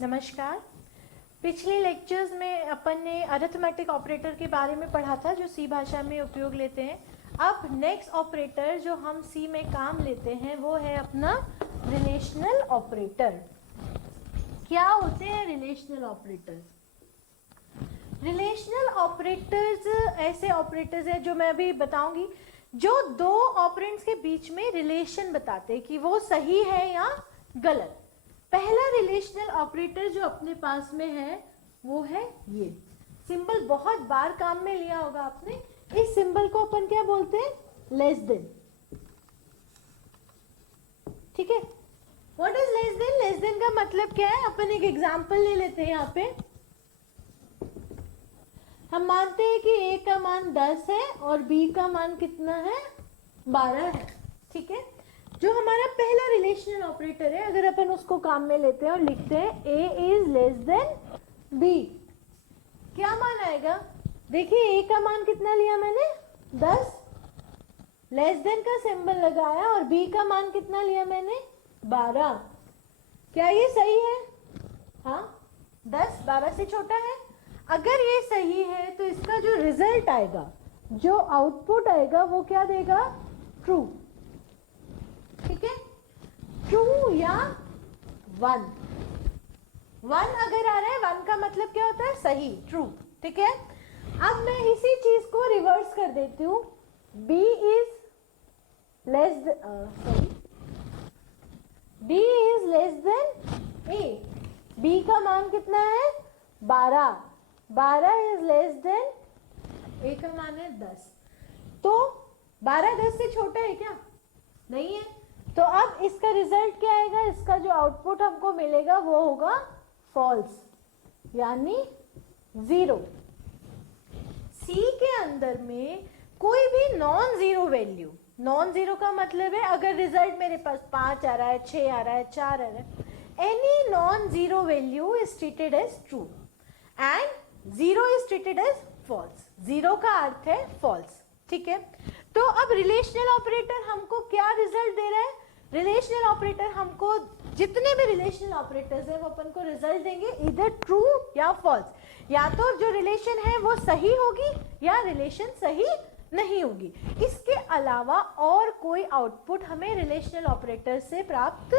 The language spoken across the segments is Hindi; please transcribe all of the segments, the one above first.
नमस्कार। पिछले लेक्चर्स में अपन ने अरिथमेटिक ऑपरेटर के बारे में पढ़ा था जो सी भाषा में उपयोग लेते हैं। अब नेक्स्ट ऑपरेटर जो हम सी में काम लेते हैं वो है अपना रिलेशनल ऑपरेटर। क्या होते हैं रिलेशनल ऑपरेटर? रिलेशनल ऑपरेटर्स ऐसे ऑपरेटर्स हैं जो मैं अभी बताऊंगी, जो दो ऑपरेंड्स के बीच में रिलेशन बताते हैं कि वो सही है या गलत। पहला रिलेशनल ऑपरेटर जो अपने पास में है वो है ये सिंबल। बहुत बार काम में लिया होगा आपने। इस सिंबल को अपन क्या बोलते हैं? Less than. ठीक है, what is less then? Less than का मतलब क्या है? अपन एक एग्जांपल ले लेते हैं। यहाँ पे हम मानते हैं कि a का मान 10 है और b का मान कितना है? 12 है। ठीक है, जो हमारा पहला रिलेशनल ऑपरेटर है, अगर अपन उसको काम में लेते हैं और लिखते हैं a is less then b, क्या मान आएगा? देखिए a का मान कितना लिया मैंने? 10, लेस देन का सिंबल लगाया, और b का मान कितना लिया मैंने? 12। क्या ये सही है? हाँ, 10 12 से छोटा है। अगर ये सही है तो इसका जो रिजल्ट आएगा, जो आउटपुट आएगा, वो क्या देगा? ट्रू। ठीक है, ट्रू या 1। 1 अगर आ रहा है, 1 का मतलब क्या होता है? सही, ट्रू। ठीक है, अब मैं इसी चीज को रिवर्स कर देती हूँ। b is less b is less then a। b का मान कितना है? 12। 12 इज लेस देन a का मान है 10। तो 12 10 से छोटा है क्या? नहीं है। तो अब इसका रिजल्ट क्या आएगा? इसका जो आउटपुट हमको मिलेगा वो होगा फॉल्स, यानी 0। सी के अंदर में कोई भी non zero value, non zero का मतलब है अगर रिजल्ट मेरे पास 5 आ रहा है, 6 आ रहा है, 4 आ रहा है, any non zero value is treated as true and 0 is treated as false. 0 का अर्थ है फॉल्स। ठीक है, तो अब रिलेशनल ऑपरेटर हमको क्या रिजल्ट दे रहा है? रिलेशनल ऑपरेटर हमको जितने भी रिलेशनल ऑपरेटर्स है वो अपन को रिजल्ट देंगे इधर ट्रू या फॉल्स। या तो जो रिलेशन है वो सही होगी या रिलेशन सही नहीं होगी। इसके अलावा और कोई आउटपुट हमें रिलेशनल ऑपरेटर से प्राप्त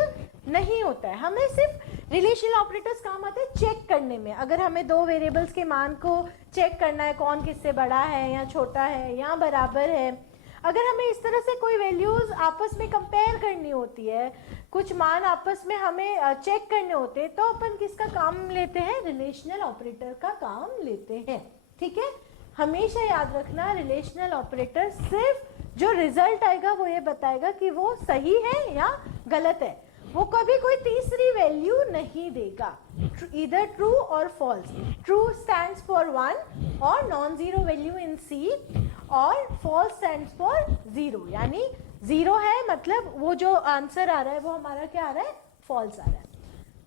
नहीं होता है। हमें सिर्फ रिलेशनल ऑपरेटर्स काम आते हैं चेक करने में। अगर हमें दो वेरिएबल्स के मान को चेक करना है, कौन किससे बड़ा है या छोटा है या बराबर है, अगर हमें इस तरह से कोई वैल्यूज आपस में कंपेयर करनी होती है, कुछ मान आपस में हमें चेक करने होते हैं, तो अपन किसका काम लेते हैं? रिलेशनल ऑपरेटर का काम लेते हैं। ठीक है, हमेशा याद रखना, रिलेशनल ऑपरेटर सिर्फ जो रिजल्ट आएगा वो ये बताएगा कि वो सही है या गलत है। वो कभी कोई तीसरी वैल्यू नहीं देगा, इधर ट्रू और फॉल्स। ट्रू स्टैंड्स फॉर 1 और नॉन जीरो वैल्यू इन सी, और फॉल्स स्टैंड्स फॉर 0, यानी 0 है मतलब वो जो आंसर आ रहा है वो हमारा क्या आ रहा है? फॉल्स आ रहा है।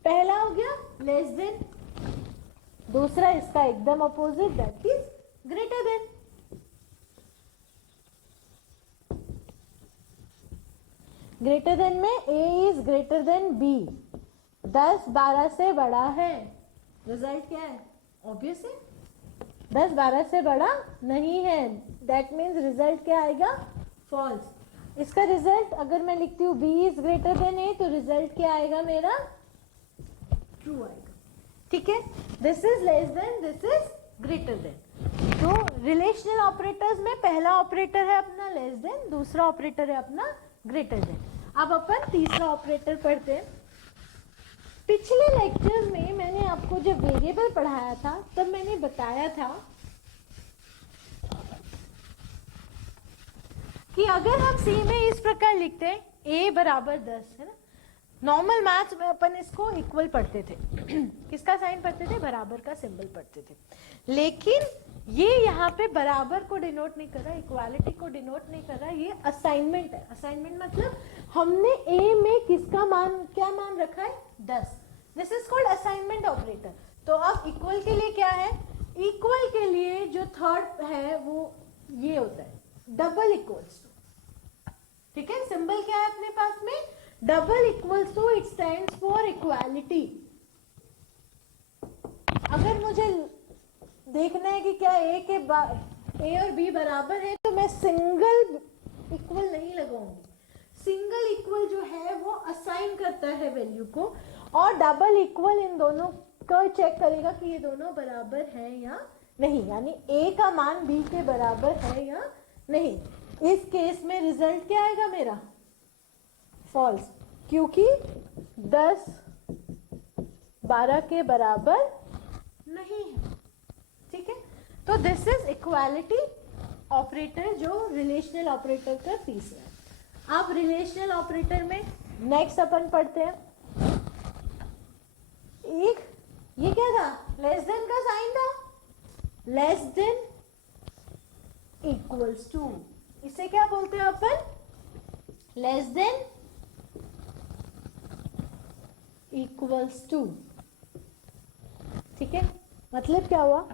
पहला हो गया लेस देन, दूसरा इसका एकदम opposite, that is greater then. Greater than में a is greater then b, 10 12 से बड़ा है। रिजल्ट क्या है? ऑब्वियस है, 10 12 से बड़ा नहीं है। दैट मीन्स रिजल्ट क्या आएगा? फॉल्स। इसका रिजल्ट अगर मैं लिखती हूँ b is greater then a, तो रिजल्ट क्या आएगा मेरा? ट्रू आएगा। ठीक है, this is less then, this is greater then. तो रिलेशनल ऑपरेटर्स में पहला ऑपरेटर है अपना लेस देन, दूसरा ऑपरेटर है अपना ग्रेटर देन। अब अपन तीसरा ऑपरेटर पढ़ते हैं। पिछले लेक्चर में मैंने आपको जब वेरिएबल पढ़ाया था तब मैंने बताया था कि अगर हम सी में इस प्रकार लिखते हैं a बराबर 10 है ना, नॉर्मल मैथ्स में अपन इसको इक्वल पढ़ते थे। किसका साइन पढ़ते थे? बराबर का सिंबल पढ़ते थे। लेकिन ये यहाँ पे बराबर को डिनोट नहीं कर रहा, इक्वालिटी को डिनोट नहीं कर रहा, ये असाइनमेंट है। असाइनमेंट मतलब हमने a में किसका मान, क्या मान रखा है? 10। This is called assignment operator. तो अब इक्वल के लिए क्या है? इक्वल के लिए जो थर्ड है वो ये होता है डबल इक्वल्स टू। ठीक है, सिंबल क्या है अपने पास में? Double equals to, it stands for equality. मुझे देखना है कि क्या ए और बी बराबर है, तो मैं सिंगल इक्वल नहीं लगाऊंगी। सिंगल इक्वल जो है वो असाइन करता है वैल्यू को, और डबल इक्वल इन दोनों को चेक करेगा कि ये दोनों बराबर है या नहीं, यानी ए का मान बी के बराबर है या नहीं। इस केस में रिजल्ट क्या आएगा मेरा? फॉल्स, क्योंकि 10 12 के बराबर नहीं है। ठीक है, तो दिस इज इक्वालिटी ऑपरेटर, जो रिलेशनल ऑपरेटर का तीसरा है। अब रिलेशनल ऑपरेटर में नेक्स्ट अपन पढ़ते हैं। एक ये क्या था? लेस देन का साइन था, लेस देन इक्वल्स टू, इसे क्या बोलते हैं अपन? Less than equals to. ठीक है, मतलब क्या हुआ?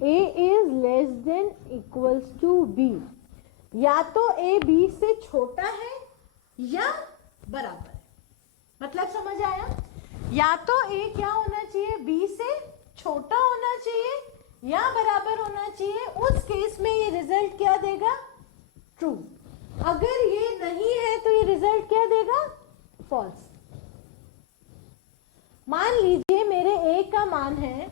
a is less than equals to b, या तो a b से छोटा है या बराबर है। मतलब समझ आया? या तो a क्या होना चाहिए? b से छोटा होना चाहिए या बराबर होना चाहिए। उस केस में ये रिजल्ट क्या देगा? ट्रू। अगर ये नहीं है तो ये रिजल्ट क्या देगा? फॉल्स। मान लीजिए मेरे a का मान है,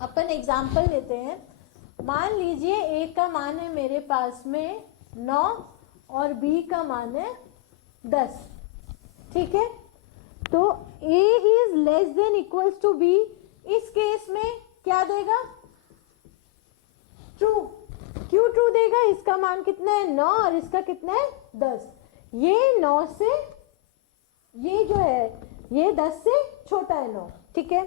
अपन एग्जाम्पल लेते हैं, मान लीजिए a का मान है मेरे पास में 9 और b का मान है 10। ठीक है, तो a is less than equals to b, इस केस में क्या देगा? ट्रू। क्यों ट्रू देगा? इसका मान कितना है? 9 और इसका कितना है? 10। ये 9 से, ये जो है ये 10 से छोटा है 9। ठीक है,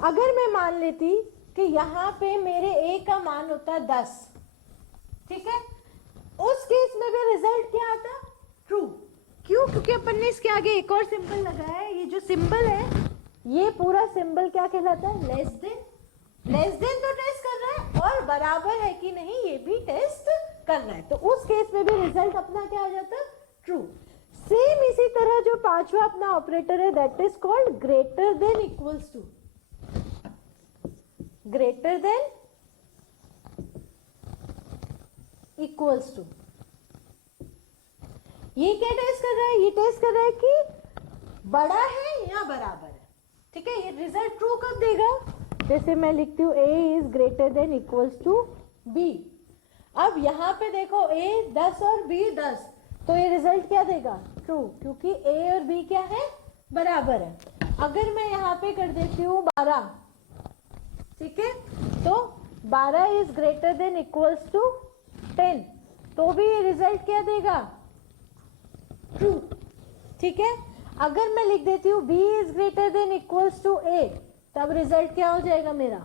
अगर मैं मान लेती कि यहाँ पे मेरे a का मान होता है 10, ठीक है, उस केस में भी रिजल्ट क्या आता? ट्रू। क्यों? क्योंकि अपन ने इसके आगे एक और सिंबल लगाया है। ये जो सिंबल है, ये पूरा सिंबल क्या कहलाता है? Less than. लेस देन तो टेस्ट कर रहा है, और बराबर है कि नहीं ये भी टेस्ट कर रहा है, तो उस केस में भी रिजल्ट अपना क्या आ जाता है? ट्रू। सेम इसी तरह जो पांचवा अपना ऑपरेटर है, that is called greater than equals to. Greater than equals to, ये क्या टेस्ट कर रहा है? ये टेस्ट कर रहा है कि बड़ा है या बराबर है। ठीक है, ये रिजल्ट ट्रू कब देगा? जैसे मैं लिखती हूँ a is greater than equals to b। अब यहाँ पे देखो a 10 और b 10, तो ये रिजल्ट क्या देगा? ट्रू, क्योंकि a और b क्या है? बराबर है। अगर मैं यहाँ पे कर देती हूँ 12, ठीक है, तो 12 is greater than equals to 10, तो भी ये रिजल्ट क्या देगा? ट्रू। ठीक है, अगर मैं लिख देती हूँ b is greater than equals to a, तब रिजल्ट क्या हो जाएगा मेरा?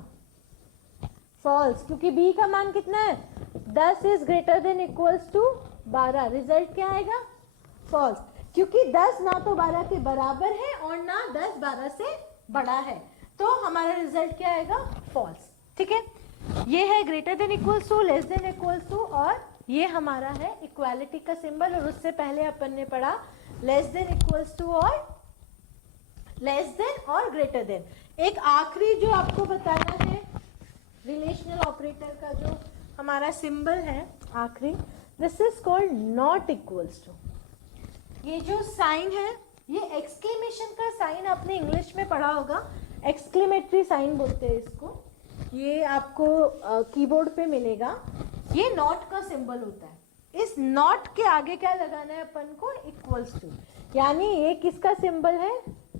फॉल्स, क्योंकि b का मान कितना है? 10 is greater than equals to 12, result क्या आएगा? फॉल्स, क्योंकि 10 ना तो 12 के बराबर है और ना 10 12 से बड़ा है, तो हमारा रिजल्ट क्या आएगा? फॉल्स। ठीक है, ये है greater than equals to, less than equals to, और ये हमारा है इक्वालिटी का सिंबल। और उससे पहले अपन ने पढ़ा लेस देन इक्वल्स टू और लेस देन और ग्रेटर देन। एक आखिरी जो आपको बताना है रिलेशनल ऑपरेटर का जो हमारा सिंबल है आखिरी, this is called not equals to. ये जो साइन है, ये एक्सक्लेमेशन का साइन आपने इंग्लिश में पढ़ा होगा, एक्सक्लेमेटरी साइन बोलते हैं इसको। ये आपको कीबोर्ड पे मिलेगा। ये नॉट का सिंबल होता है। इस नॉट के आगे क्या लगाना है अपन को? इक्वल्स टू, यानी ये किसका सिंबल है?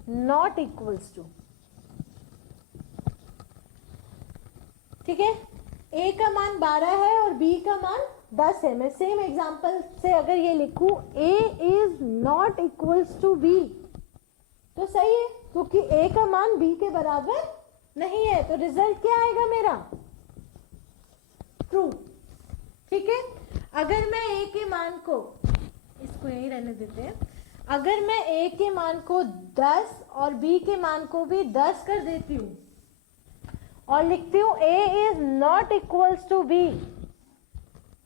Not equals to. ठीक है, a का मान 12 है और b का मान 10 है। मैं सेम एग्जांपल से अगर ये लिखूं a is not equals to b, तो सही है, क्योंकि a का मान b के बराबर नहीं है, तो रिजल्ट क्या आएगा मेरा? ट्रू। ठीक है, अगर मैं a के मान को, इसको यही रहने देते हैं, अगर मैं a के मान को 10 और b के मान को भी 10 कर देती हूँ और लिखती हूँ a is not equals to b,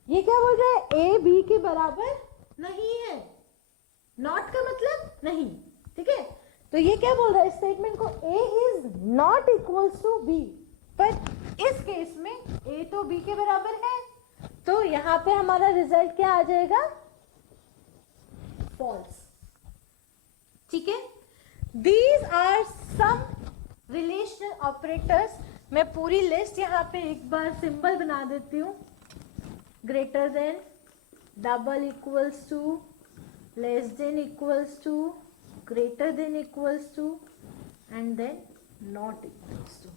ये क्या बोल रहा है? a b के बराबर नहीं है। नॉट का मतलब नहीं। ठीक है, तो ये क्या बोल रहा है स्टेटमेंट को, A is not equals to B, पर इस केस में ए तो बी के बराबर है, तो यहां पे हमारा रिजल्ट क्या आ जाएगा, फॉल्स। ठीक है, these are some relational operators. मैं पूरी लिस्ट यहाँ पे एक बार सिंबल बना देती हूँ, greater than, double equals to, less than equals to, greater than equals to and then not equals to.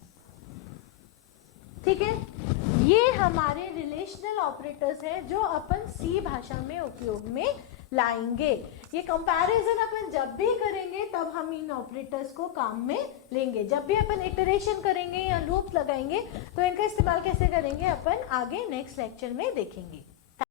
ठीक है, ये हमारे रिलेशनल ऑपरेटर्स हैं जो अपन सी भाषा में उपयोग में लाएंगे। ये कंपैरिजन अपन जब भी करेंगे तब हम इन ऑपरेटर्स को काम में लेंगे। जब भी अपन इटरेशन करेंगे या लूप लगाएंगे तो इनका इस्तेमाल कैसे करेंगे अपन आगे नेक्स्ट लेक्चर में देखेंगे।